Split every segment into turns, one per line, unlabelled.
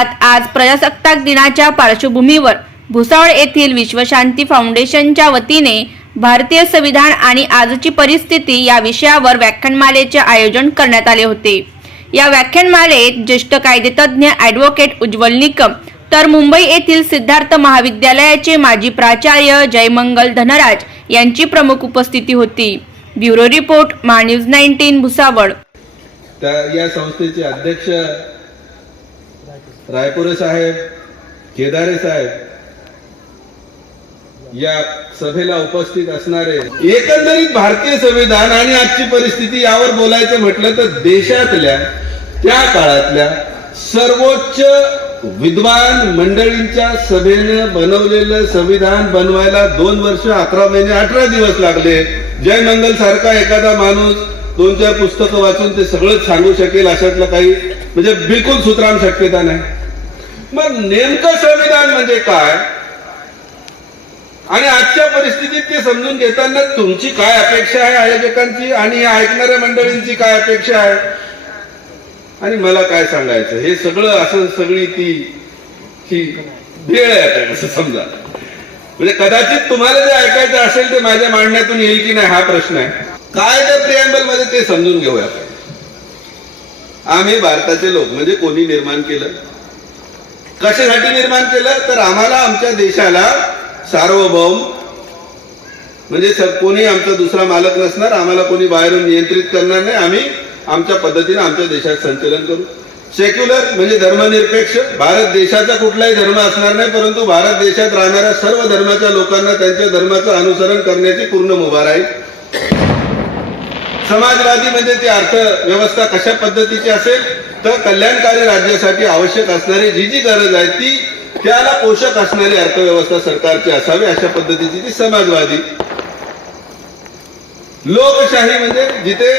जिल्ह्यात आज प्रजासत्ताक दिनाच्या पार्श्वभूमीवर भुसावळ येथील विश्वशांती फाउंडेशनच्या वतीने भारतीय संविधान आणि आजची परिस्थिती या विषयावर व्याख्यानमालेचे आयोजन करण्यात आले होते. या व्याख्यानमालेत ज्येष्ठ कायदेतज्ञ ॲडव्होकेट उज्ज्वल निकम तर मुंबई येथील सिद्धार्थ महाविद्यालयाचे माजी प्राचार्य जयमंगल धनराज यांची प्रमुख उपस्थिती होती. Bureau report MahaNews nineteen Bhusawal.
त्या या संस्थेचे अध्यक्ष रायपुरे साहेब केदारे साहेब या सभेला उपस्थित असणारे एकंदरीत भारतीय संविधान आणि आजची परिस्थिती यावर बोलायचं म्हटलं तर देशातल्या त्या काळातल्या सर्वोच्च विद्वान मंडळींच्या सभेनं बनवलेलं संविधान बनवायला दोन वर्ष अकरा महिने अठरा दिवस लागले. जय मंगल सारखा एखादा माणूस दोन चार पुस्तकं वाचून ते सगळंच सांगू शकेल अशातलं काही म्हणजे बिलकुल सुतराम शक्यता नाही. मग नेमकं संविधान म्हणजे काय? आणि आजच्या परिस्थितीत ते समजून घेताना तुमची काय अपेक्षा आहे आयोजकांची? आणि या ऐकणाऱ्या मंडळींची काय अपेक्षा आहे? आणि मला काय सांगायचं? हे सगळं असं सगळी ती भेळ आहे असं समजा. म्हणजे कदाचित तुम्हाला जे ऐकायचं असेल ते माझ्या मांडण्यातून येईल की नाही हा प्रश्न आहे. काय त्या प्रियांबलमध्ये ते समजून घेऊया आपण. आम्ही भारताचे लोक म्हणजे कोणी निर्माण केलं? कशासाठी निर्माण केलं? तर आम्हाला आमच्या देशाला सार्वभौम म्हणजे कोणी आमचा दुसरा मालक नसणार आम्हाला कोणी बाहेरून नियंत्रित करणार नाही. आम्ही आमच्या पद्धतीने आमच्या देशात संचलन करू. सेक्युलर म्हणजे धर्मनिरपेक्ष. भारत देशाचा कुठलाही धर्म असणार नाही परंतु भारत देशात राहणाऱ्या सर्व धर्माच्या लोकांना त्यांच्या धर्माचं अनुसरण करण्याची पूर्ण मुभा राहील समाजवादी म्हणजे ती अर्थव्यवस्था कशा पद्धतीची असेल तर कल्याणकारी राज्यासाठी आवश्यक असणारी जी जी गरज आहे ती त्याला पोषक असणारी अर्थव्यवस्था सरकारची असावी अशा पद्धतीची ती समाजवादी. लोकशाही म्हणजे जिथे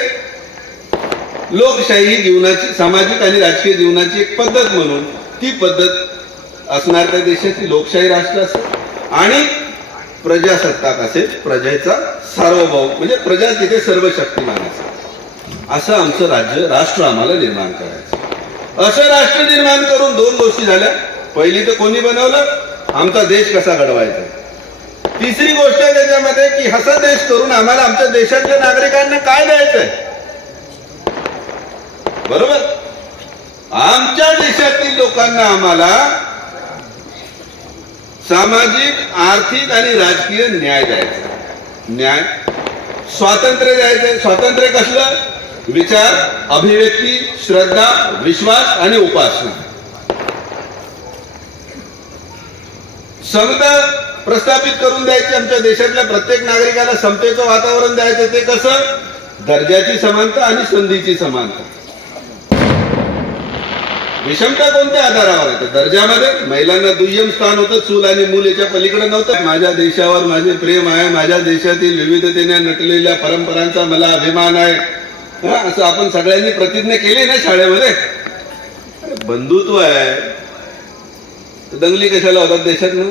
लोकशाही ही जीवनाची सामाजिक आणि राजकीय जीवनाची एक पद्धत म्हणून ती पद्धत असणार त्या देशाची लोकशाही राष्ट्र असेल आणि प्रजासत्ताक असेल प्रजेचा सार्वभौम म्हणजे प्रजा तिथे सर्व शक्तिमान असेल असं आमचं राज्य राष्ट्र आम्हाला निर्माण करायचं. असं राष्ट्र निर्माण करून दोन गोष्टी झाल्या. पहिली तर कोणी बनवलं? आमचा देश कसा घडवायचा? तिसरी गोष्ट आहे त्याच्यामध्ये की हसा देश करून आम्हाला आमच्या देशातल्या नागरिकांना काय द्यायचंय? बरोबर? आमच्या देशातील लोकांना आम्हाला सामाजिक आर्थिक आणि राजकीय न्याय द्यायचा. न्याय? स्वातंत्र्य द्यायचंय स्वातंत्र्य कसलं? विचार अभिव्यक्ती श्रद्धा विश्वास आणि उपासना. समता प्रस्थापित करून द्यायची आमच्या देशातल्या प्रत्येक नागरिकाला समतेचं वातावरण द्यायचं ते कसं? दर्जाची समानता आणि संधीची समानता. विषमता कोणत्या आधारावर आहे दर्जामध्ये? महिलांना दुय्यम स्थान होतं चूल आणि मूल याच्या पलीकडे नव्हतं. माझ्या देशावर माझे प्रेम आहे माझ्या देशातील विविधतेने नटलेल्या परंपरांचा मला अभिमान आहे. हा, असं आपण सगळ्यांनी प्रतिज्ञा केली ना शाळेमध्ये? बंधुत्व आहे. दंगली कशाला होतात देशात ना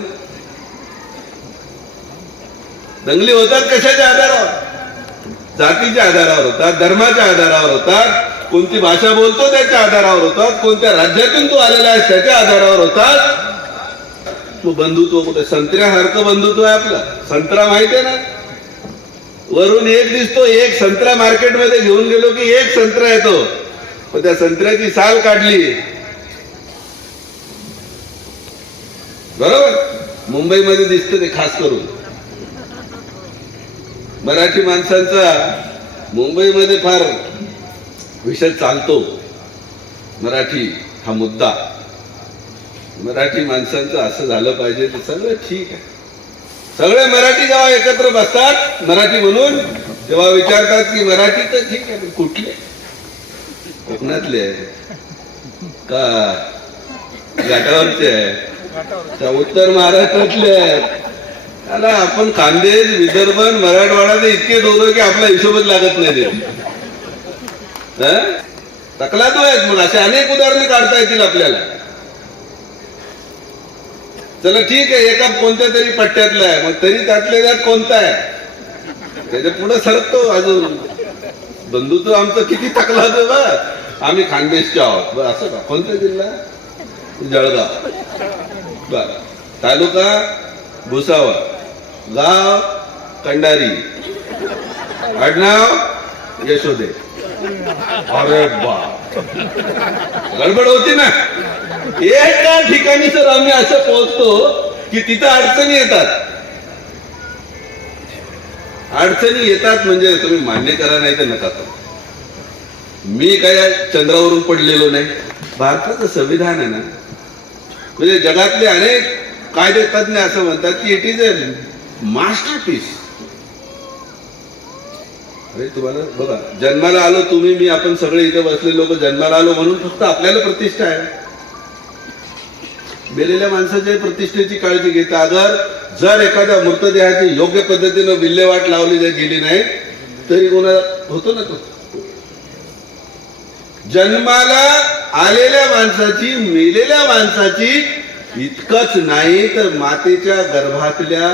दंगली होतात कशाच्या आधारावर? जातीच्या आधारावर होतात धर्माच्या आधारावर होतात. कोणती भाषा बोलतो त्याच्या आधारावर होतात कोणत्या राज्यातून तू आलेला आहेस त्याच्या आधारावर होतात. तू बंधुत्व कुठे? संत्र्यासारखं बंधुत्व आहे आपलं. संत्रा माहिती आहे ना? वरून एक दिसतो एक संत्रा मार्केटमध्ये घेऊन गेलो की एक संत्रा येतो. पण त्या संत्र्याची साल काढली. बरोबर? मुंबईमध्ये दिसतं ते खास करून. मराठी माणसांचा मुंबईमध्ये फार विषय चालतो. मराठी हा मुद्दा. मराठी माणसांचं असं झालं पाहिजे तर सगळं ठीक आहे. सगळे मराठी जेव्हा एकत्र बसतात मराठी म्हणून तेव्हा विचारतात की मराठी तर ठीक आहे पण कुठले? कोकणातले का? घाटावरचे आहे. त्या उत्तर महाराष्ट्रातले आहेत त्याला आपण खानदेश विदर्भ मराठवाडा इतके दोघं की आपला हिशोबच लागत नाही तकला तो आहेत मग अशी अनेक उदाहरणे काढता येतील आपल्याला. चला ठीक आहे एका कोणत्या तरी पट्ट्यातला आहे मग तरी त्यातल्या त्यात कोणता आहे? त्याच्या पुढे सरकतो अजून. बंधुत्व आमचं किती तकला बा. आम्ही खानदेशचे आहोत. बरं असं का? कोणता जिल्हा? जळगाव. बर. तालुका? भुसावळ. गाव? कंडारी. आडनाव? यशोदे. अरे बा गडबड होती ना. एका ठिकाणी सर आम्ही असं पोहोचतो की तिथं अडचणी येतात. अडचणी येतात म्हणजे तुम्ही मान्य करा नाही तर नका करू. मी काय चंद्रावरून पडलेलो नाही. भारताचं संविधान आहे ना. म्हणजे जगातले अनेक कायदे तज्ञ असं म्हणतात की it is a masterpiece अरे तुम्हाला बघा जन्माला आलो तुम्ही मी आपण सगळे इथे बसले लोक जन्माला आलो म्हणून फक्त आपल्याला प्रतिष्ठा आहे. मेलेल्या माणसाच्या प्रतिष्ठेची काळजी घेता. अगर जर एखाद्या मृतदेहाची योग्य पद्धतीनं विल्हेवाट लावली जर गेली नाही तरी कोणाला होतो ना तो? जन्माला आलेल्या माणसाची मेलेल्या माणसाची इतकंच नाही तर मातेच्या गर्भातल्या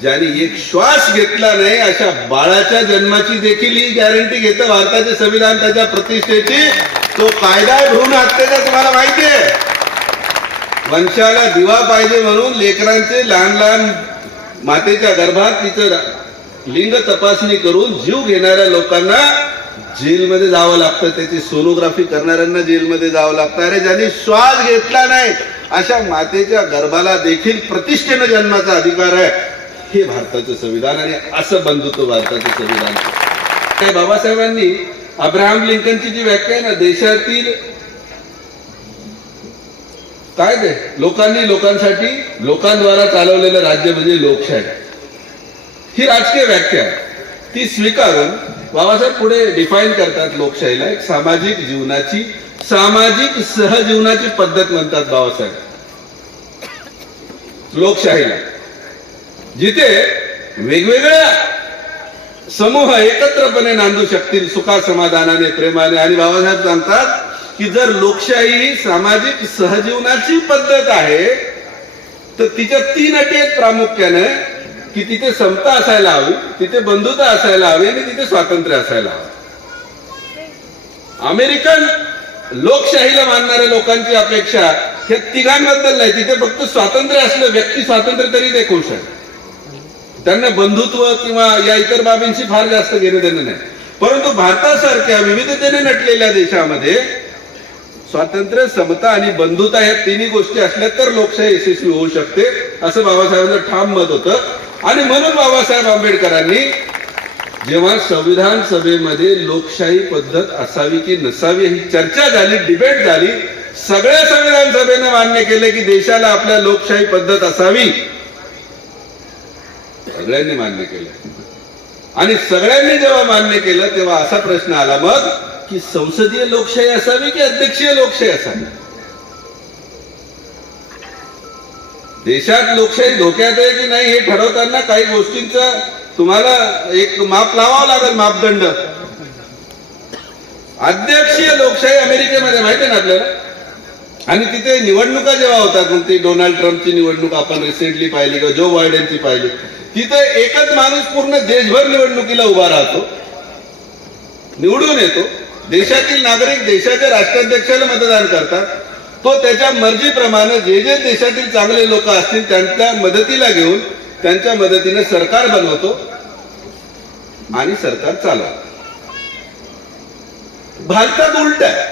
ज्याने एक श्वास घेतला नाही अशा बाळाच्या जन्माची देखील ही गॅरंटी घेतं भारताचे संविधान त्याच्या प्रतिष्ठेची. तो कायदा घेऊन भ्रूण हत्येचा तुम्हाला माहिती आहे. वंशाला दिवा पाहिजे म्हणून लेकरांचे लहान लहान मातेच्या गर्भात तिचं लिंग तपासणी करून जीव घेणाऱ्या लोकांना जेलमध्ये जावं लागतं. त्याची सोनोग्राफी करणाऱ्यांना जेलमध्ये जावं लागतं. अरे ज्यांनी श्वास घेतला नाही अशा मातेच्या गर्भाला देखील प्रतिष्ठेनं जन्माचा अधिकार आहे. हे भारताचं संविधान आणि असं बंधुत्व भारताचं संविधान. बाबासाहेबांनी अब्राहम लिंकनची जी व्याख्या आहे ना देशातील काय ते? लोकांनी लोकांसाठी लोकांद्वारा चालवलेलं राज्य म्हणजे लोकशाही. ही राजकीय व्याख्या आहे. ती स्वीकारून बाबासाहेब पुढे डिफाईन करतात लोकशाहीला एक सामाजिक जीवनाची सामाजिक सहजीवनाची पद्धत म्हणतात बाबासाहेब. लोकशाहीला. जिथे वेगवेगळ्या समूह एकत्रपणे नांदू शकतील सुखा समाधानाने प्रेमाने. आणि बाबासाहेब सांगतात की जर लोकशाही ही सामाजिक सहजीवनाची पद्धत आहे तर तिच्या तीन अटी आहेत प्रामुख्याने. की तिथे समता असायला हवी तिथे बंधुता असायला हवी आणि तिथे स्वातंत्र्य असायला हवं. अमेरिकन लोकशाहीला मानणाऱ्या लोकांची अपेक्षा हे तिघांबद्दल नाही. तिथे फक्त स्वातंत्र्य असलं व्यक्ती स्वातंत्र्य तरी ते खुश आहे त्यांना बंधुत्व किंवा या इतर बाबींशी फार जास्त घेणं देणं नाही. परंतु भारतासारख्या विविधतेने नटलेल्या देशामध्ये स्वातंत्र्य समता आणि बंधुता ह्या तिन्ही गोष्टी असल्या तर लोकशाही यशस्वी होऊ शकते असं बाबासाहेबांचं ठाम मत होतं. आणि म्हणून बाबासाहेब आंबेडकरांनी जेव्हा संविधान सभेमध्ये लोकशाही पद्धत असावी की नसावी ही चर्चा झाली डिबेट झाली सगळ्या संविधान सभेनं मान्य केले की देशाला आपल्या लोकशाही पद्धत असावी. सगळ्यांनी मान्य केलं. आणि सगळ्यांनी जेव्हा मान्य केलं तेव्हा असा प्रश्न आला मग की संसदीय लोकशाही असावी की अध्यक्षीय लोकशाही असावी? देशात लोकशाही धोक्यात आहे की नाही हे ठरवताना काही गोष्टींचा तुम्हाला एक माप लावावं लागेल मापदंड. अध्यक्षीय लोकशाही अमेरिकेमध्ये माहिती आहे ना आपल्याला? आणि तिथे निवडणुका जेव्हा होतात मग ती डोनाल्ड ट्रम्पची निवडणूक आपण रिसेंटली पाहिली किंवा जो बायडेनची पाहिली. तिथं एकच माणूस पूर्ण देशभर निवडणुकीला उभा राहतो. निवडून येतो. देशातील नागरिक देशाच्या राष्ट्राध्यक्षाला मतदान करतात. तो त्याच्या मर्जीप्रमाणे जे जे देशातील चांगले लोक असतील त्यांच्या मदतीला घेऊन त्यांच्या मदतीने सरकार बनवतो आणि सरकार चालवतो. भारतात उलट आहे.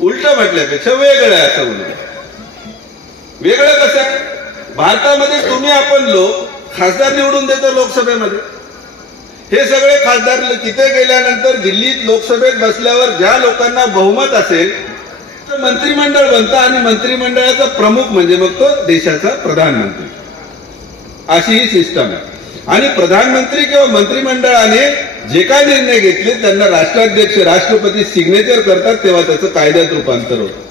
उलट म्हटल्यापेक्षा वेगळं आहे असं उलट वेगळं कसं आहे? भारतामध्ये तुम्ही आपण लोक खासदार निवडून देतो लोकसभेमध्ये. हे सगळे खासदार तिथे गेल्यानंतर दिल्लीत लोकसभेत बसल्यावर ज्या लोकांना बहुमत असेल तर मंत्रिमंडळ बनतं आणि मंत्रिमंडळाचा प्रमुख म्हणजे मग तो देशाचा प्रधानमंत्री. अशी ही सिस्टम आहे. आणि प्रधानमंत्री किंवा मंत्रिमंडळाने जे काय निर्णय घेतले त्यांना राष्ट्राध्यक्ष राष्ट्रपती सिग्नेचर करतात तेव्हा त्याचं कायद्यात रूपांतर होतं.